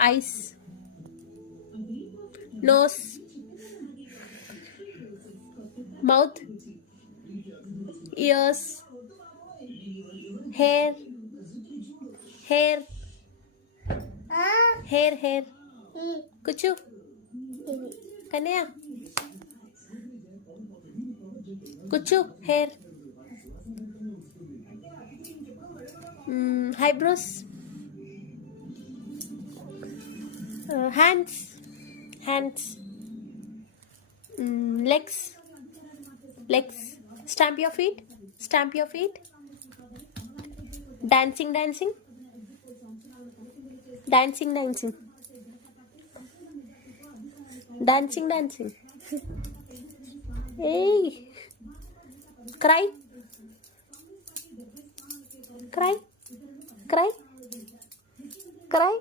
eyes, nose, mouth, ears, hair, hair, hair, Kuchu, Kanya, Kuchu, hair, eyebrows, hands, legs, stamp your feet, dancing, hey, cry, cry,